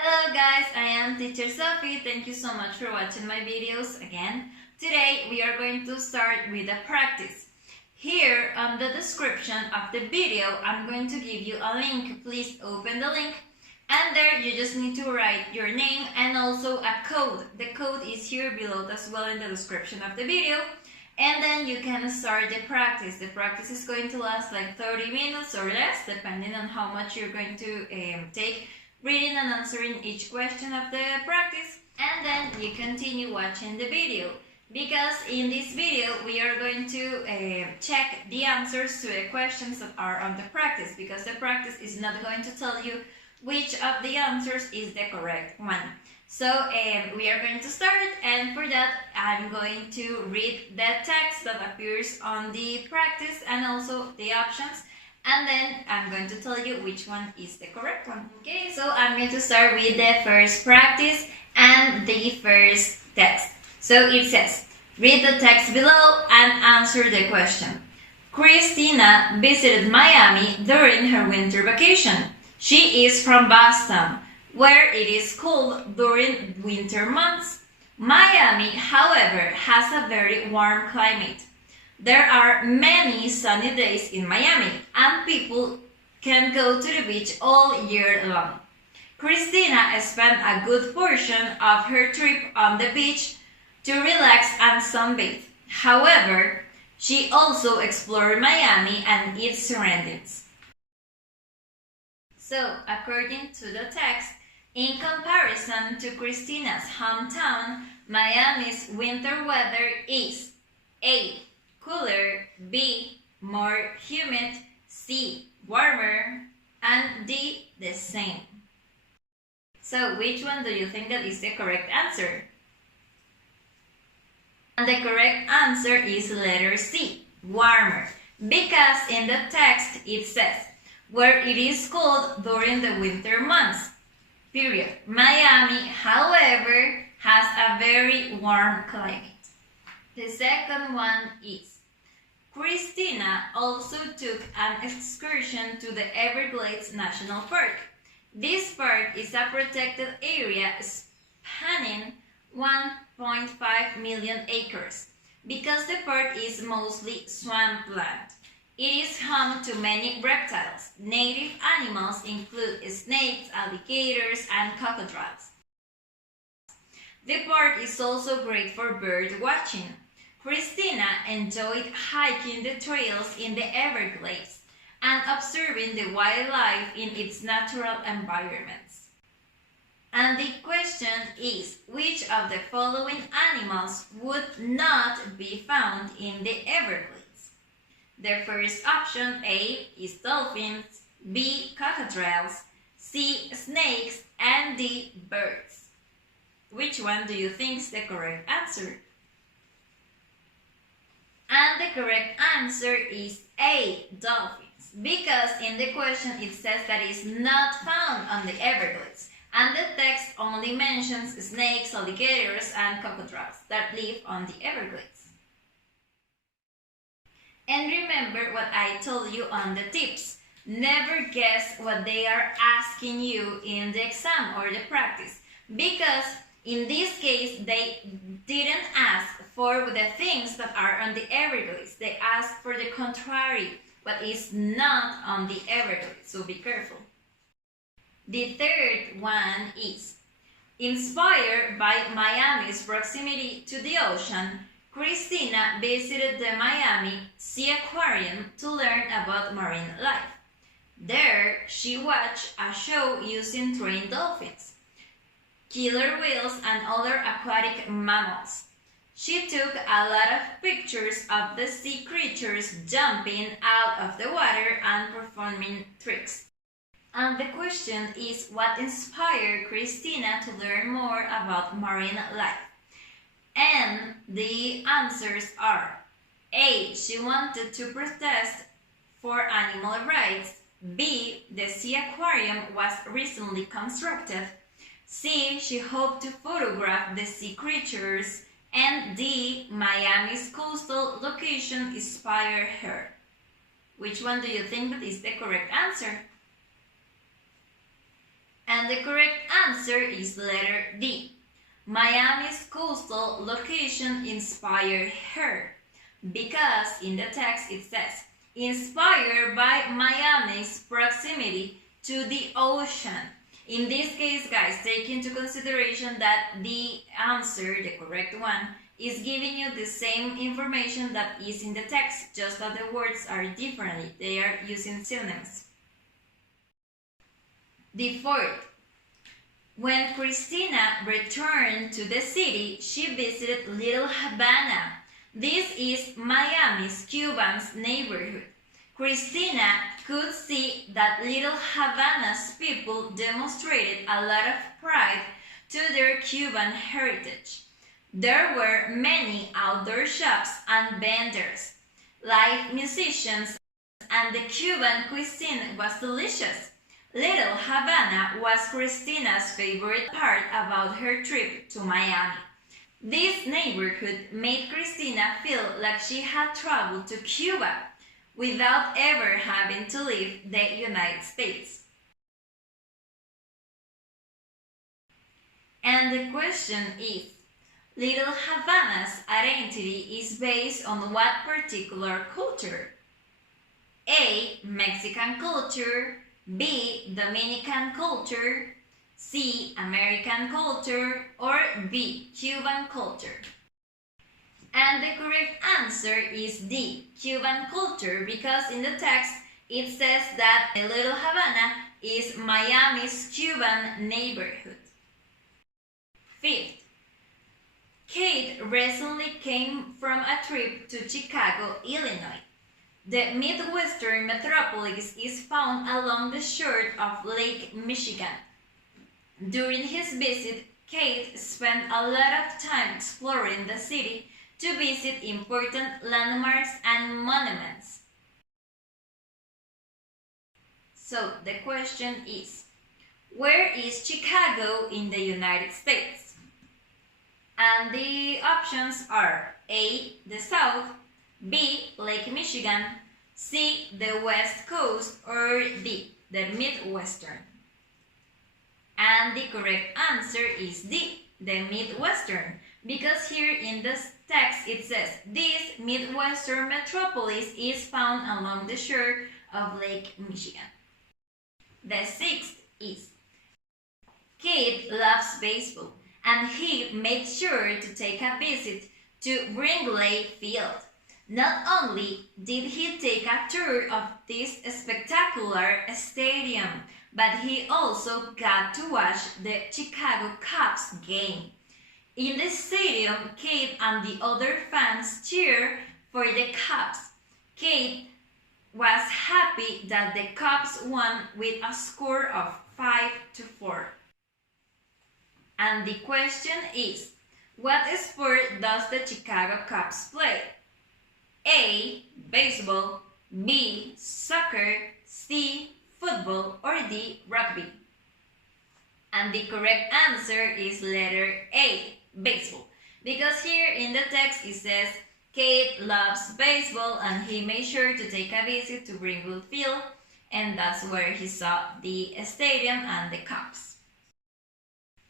Hello guys, I am teacher Sophie. Thank you so much for watching my videos again. Today we are going to start with a practice. Here on the description of the video, I'm going to give you a link. Please open the link and there you just need to write your name and also a code. The code is here below as well in the description of the video. And then you can start the practice. The practice is going to last like 30 minutes or less, depending on how much you're going to take reading and answering each question of the practice. And then you continue watching the video, because in this video we are going to check the answers to the questions that are on the practice, because the practice is not going to tell you which of the answers is the correct one. So we are going to start, and for that I'm going to read the text that appears on the practice and also the options, and then I'm going to tell you which one is the correct one. Okay, so I'm going to start with the first practice and the first text. So it says, read the text below and answer the question. Christina visited Miami during her winter vacation. She is from Boston, where it is cold during winter months. Miami, however, has a very warm climate. There are many sunny days in Miami, and people can go to the beach all year long. Christina spent a good portion of her trip on the beach to relax and sunbathe. However, she also explored Miami and its surroundings. So, according to the text, in comparison to Christina's hometown, Miami's winter weather is A. Cooler, B. More humid, C. Warmer, and D. The same. So, which one do you think that is the correct answer? And the correct answer is letter C. Warmer. Because in the text it says, where it is cold during the winter months. Period. Miami, however, has a very warm climate. The second one is, Christina also took an excursion to the Everglades National Park. This park is a protected area spanning 1.5 million acres. Because the park is mostly swampland, it is home to many reptiles. Native animals include snakes, alligators, and crocodiles. The park is also great for bird watching. Christina enjoyed hiking the trails in the Everglades and observing the wildlife in its natural environments. And the question is, which of the following animals would not be found in the Everglades? The first option, A, is dolphins, B, crocodiles, C, snakes, and D, birds. Which one do you think is the correct answer? And the correct answer is A, dolphins, because in the question it says that it's not found on the Everglades, and the text only mentions snakes, alligators, and crocodiles that live on the Everglades. And remember what I told you on the tips. Never guess what they are asking you in the exam or the practice, because in this case they didn't ask for the things that are on the Everglades. They asked for the contrary, what is not on the Everglades, so be careful. The third one is, inspired by Miami's proximity to the ocean, Christina visited the Miami Sea Aquarium to learn about marine life. There, she watched a show using trained dolphins, killer whales, and other aquatic mammals. She took a lot of pictures of the sea creatures jumping out of the water and performing tricks. And the question is, what inspired Christina to learn more about marine life? And the answers are, A, she wanted to protest for animal rights, B, the sea aquarium was recently constructed, C, she hoped to photograph the sea creatures, and D, Miami's coastal location inspired her. Which one do you think that is the correct answer? And the correct answer is letter D. Miami's coastal location inspired her, because in the text it says, inspired by Miami's proximity to the ocean. In this case, guys, take into consideration that the answer, the correct one, is giving you the same information that is in the text, just that the words are differently. They are using synonyms. The fourth. When Christina returned to the city, she visited Little Havana. This is Miami's Cuban neighborhood. Christina could see that Little Havana's people demonstrated a lot of pride to their Cuban heritage. There were many outdoor shops and vendors, live musicians, and the Cuban cuisine was delicious. Little Havana was Christina's favorite part about her trip to Miami. This neighborhood made Christina feel like she had traveled to Cuba without ever having to leave the United States. And the question is, Little Havana's identity is based on what particular culture? A. Mexican culture, B. Dominican culture, C. American culture, or B. Cuban culture. And the correct answer is D. Cuban culture, because in the text it says that Little Havana is Miami's Cuban neighborhood. Fifth. Kate recently came from a trip to Chicago, Illinois. The Midwestern metropolis is found along the shore of Lake Michigan. During his visit, Kate spent a lot of time exploring the city to visit important landmarks and monuments. So the question is, where is Chicago in the United States? And the options are A. The South, B. Lake Michigan, C. The West Coast, or D. The Midwestern. And the correct answer is D. The Midwestern, because here in this text it says this Midwestern metropolis is found along the shore of Lake Michigan. The sixth is, Kate loves baseball, and he made sure to take a visit to Wrigley Field. Not only did he take a tour of this spectacular stadium, but he also got to watch the Chicago Cubs game. In the stadium, Kate and the other fans cheered for the Cubs. Kate was happy that the Cubs won with a score of 5-4. And the question is, what sport does the Chicago Cubs play? A. Baseball, B. Soccer, C. Football, or D. Rugby? And the correct answer is letter A. Baseball, because here in the text it says Kate loves baseball and he made sure to take a visit to Wrigley Field, and that's where he saw the stadium and the Cubs.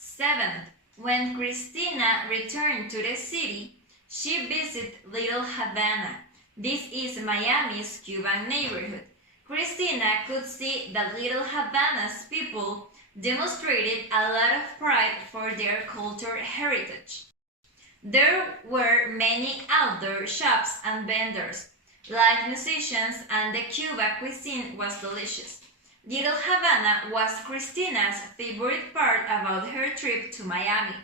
7th, when Christina returned to the city, she visited Little Havana. This is Miami's Cuban neighborhood. Christina could see that Little Havana's people demonstrated a lot of pride for their cultural heritage. There were many outdoor shops and vendors, live musicians, and the Cuban cuisine was delicious. Little Havana was Christina's favorite part about her trip to Miami.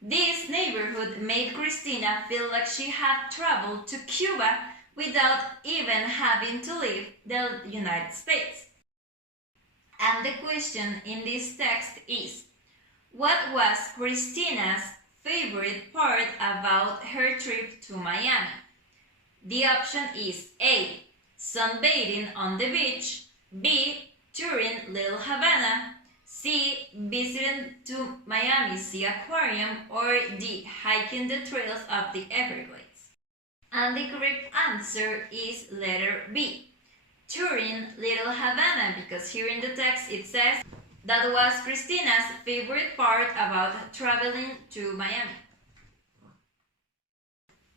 This neighborhood made Christina feel like she had traveled to Cuba without even having to leave the United States. And the question in this text is, what was Christina's favorite part about her trip to Miami? The option is A. Sunbathing on the beach, B. Touring Little Havana, C. Visiting to Miami Sea Aquarium, or D. Hiking the trails of the Everglades. And the correct answer is letter B. Touring Little Havana, because here in the text it says That was Christina's favorite part about traveling to Miami.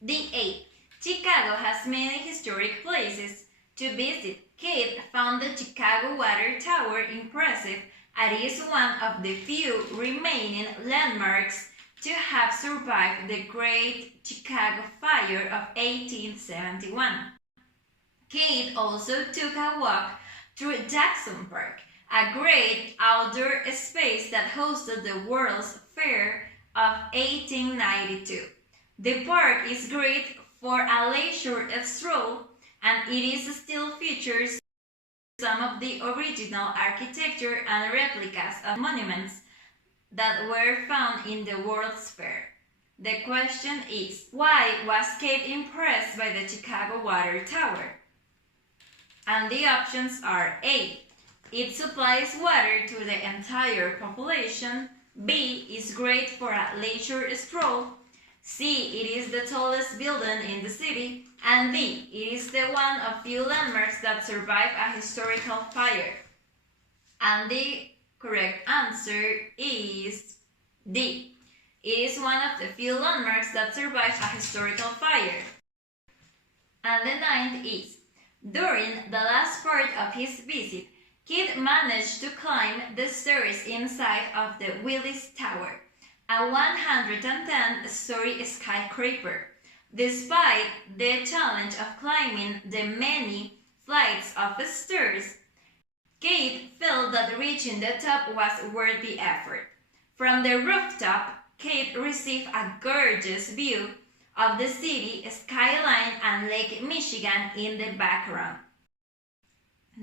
The 8. Chicago has many historic places to visit. Kate found the Chicago Water Tower impressive, and it is one of the few remaining landmarks to have survived the Great Chicago Fire of 1871. Kate also took a walk through Jackson Park, a great outdoor space that hosted the World's Fair of 1892. The park is great for a leisure stroll, and it still features some of the original architecture and replicas of monuments that were found in the World's Fair. The question is, why was Kate impressed by the Chicago Water Tower? And the options are A. It supplies water to the entire population. B. Is great for a leisure stroll. C. It is the tallest building in the city. And D. It is the one of few landmarks that survived a historical fire. And the correct answer is D. It is one of the few landmarks that survived a historical fire. And the 9th is, during the last part of his visit, Kit managed to climb the stairs inside of the Willis Tower, a 110-story skyscraper. Despite the challenge of climbing the many flights of stairs, Kate felt that reaching the top was worth the effort. From the rooftop, Kate received a gorgeous view of the city skyline and Lake Michigan in the background.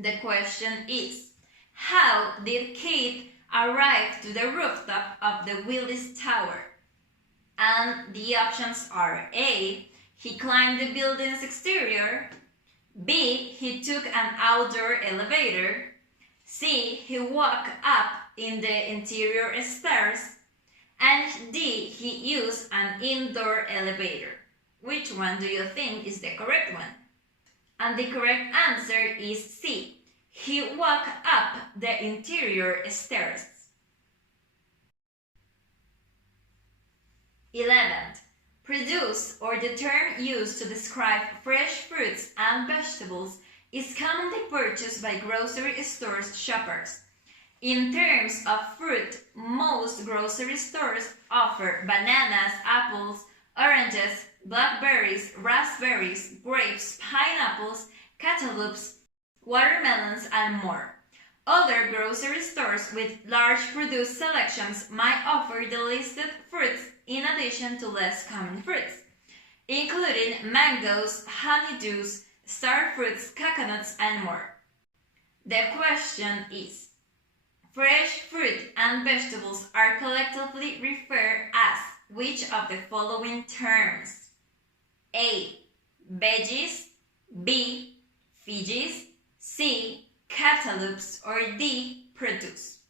The question is, how did Kate arrive to the rooftop of the Willis Tower? And the options are A. He climbed the building's exterior. B. He took an outdoor elevator. C. He walked up in the interior stairs. And D. He used an indoor elevator. Which one do you think is the correct one? And the correct answer is C. He walked up the interior stairs. 11th. Produce, or the term used to describe fresh fruits and vegetables, is commonly purchased by grocery stores shoppers. In terms of fruit, most grocery stores offer bananas, apples, oranges, blackberries, raspberries, grapes, pineapples, cantaloupes, watermelons, and more. Other grocery stores with large produce selections might offer the listed fruits in addition to less common fruits, including mangoes, honeydews, star fruits, coconuts, and more. The question is, fresh fruit and vegetables are collectively referred as which of the following terms? A. Veggies. B. Veggies. C. Cantaloupes, or D. Produce.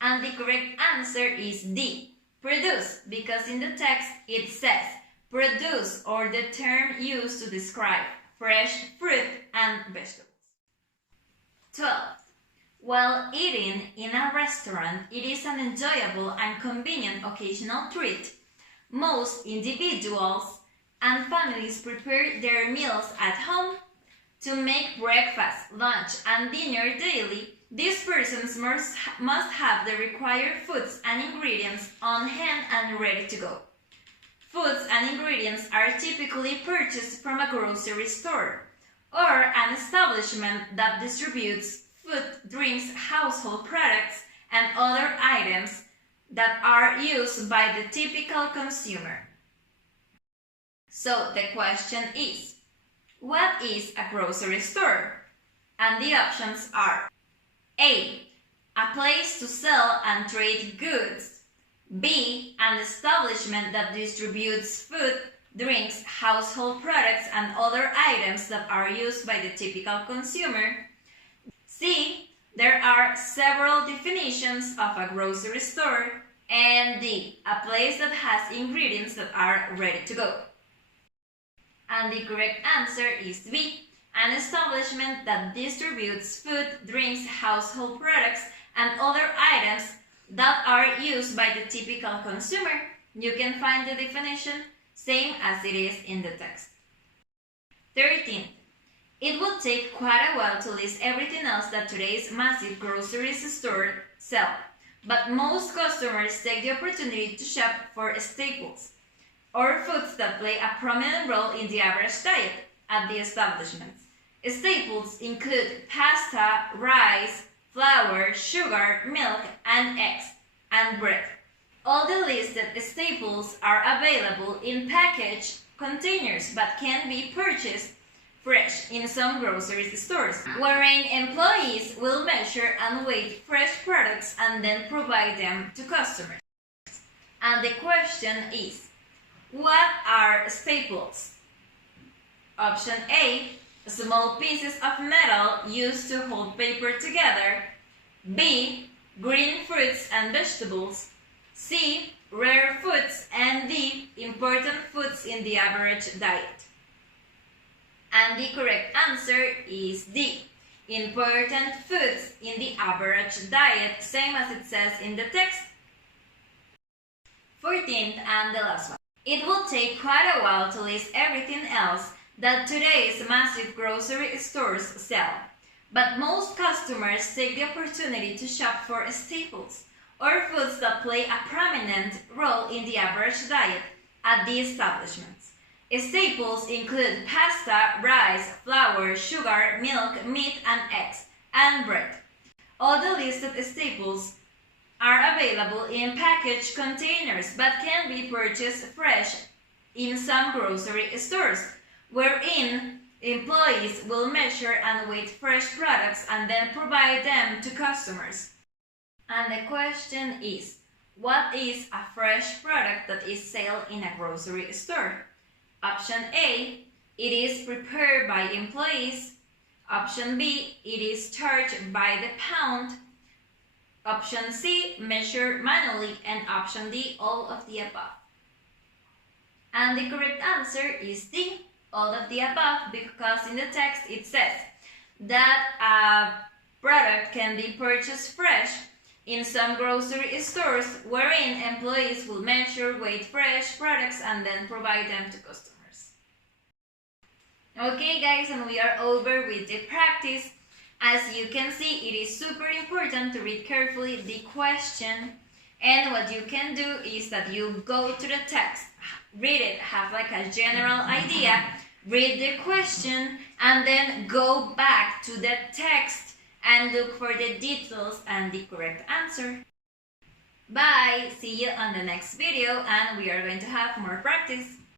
And the correct answer is D. Produce, because in the text it says produce, or the term used to describe fresh fruit and vegetables. 12. While eating in a restaurant, it is an enjoyable and convenient occasional treat. Most individuals and families prepare their meals at home. To make breakfast, lunch, and dinner daily, these persons must have the required foods and ingredients on hand and ready to go. Foods and ingredients are typically purchased from a grocery store or an establishment that distributes food, drinks, household products, and other items that are used by the typical consumer. So the question is, what is a grocery store? And the options are A. A place to sell and trade goods. B. An establishment that distributes food, drinks, household products, and other items that are used by the typical consumer. C. There are several definitions of a grocery store. And D. A place that has ingredients that are ready to go. And the correct answer is B. An establishment that distributes food, drinks, household products, and other items that are used by the typical consumer. You can find the definition same as it is in the text. 13. It will take quite a while to list everything else that today's massive grocery store sell, but most customers take the opportunity to shop for staples or foods that play a prominent role in the average diet at the establishments. Staples include pasta, rice, flour, sugar, milk, and eggs, and bread. All the listed staples are available in packaged containers but can be purchased fresh in some grocery stores, wherein employees will measure and weigh fresh products and then provide them to customers. And the question is, what are staples? Option A, small pieces of metal used to hold paper together. B, green fruits and vegetables. C, rare foods. And D, important foods in the average diet. And the correct answer is D, important foods in the average diet, same as it says in the text. 14th and the last one. It will take quite a while to list everything else that today's massive grocery stores sell, but most customers take the opportunity to shop for staples or foods that play a prominent role in the average diet at the establishments. Staples include pasta, rice, flour, sugar, milk, meat, and eggs, and bread. All the listed staples are available in packaged containers but can be purchased fresh in some grocery stores, wherein employees will measure and weigh fresh products and then provide them to customers. And the question is, what is a fresh product that is sold in a grocery store? Option A, it is prepared by employees. Option B, it is charged by the pound. Option C, measured manually. And option D, all of the above. And the correct answer is D, all of the above, because in the text it says that a product can be purchased fresh in some grocery stores, wherein employees will measure, weigh fresh products and then provide them to customers. Okay guys, and we are over with the practice. As you can see, it is super important to read carefully the question, and what you can do is that you go to the text, read it, have like a general idea, read the question, and then go back to the text and look for the details and the correct answer. Bye! See you on the next video, and we are going to have more practice.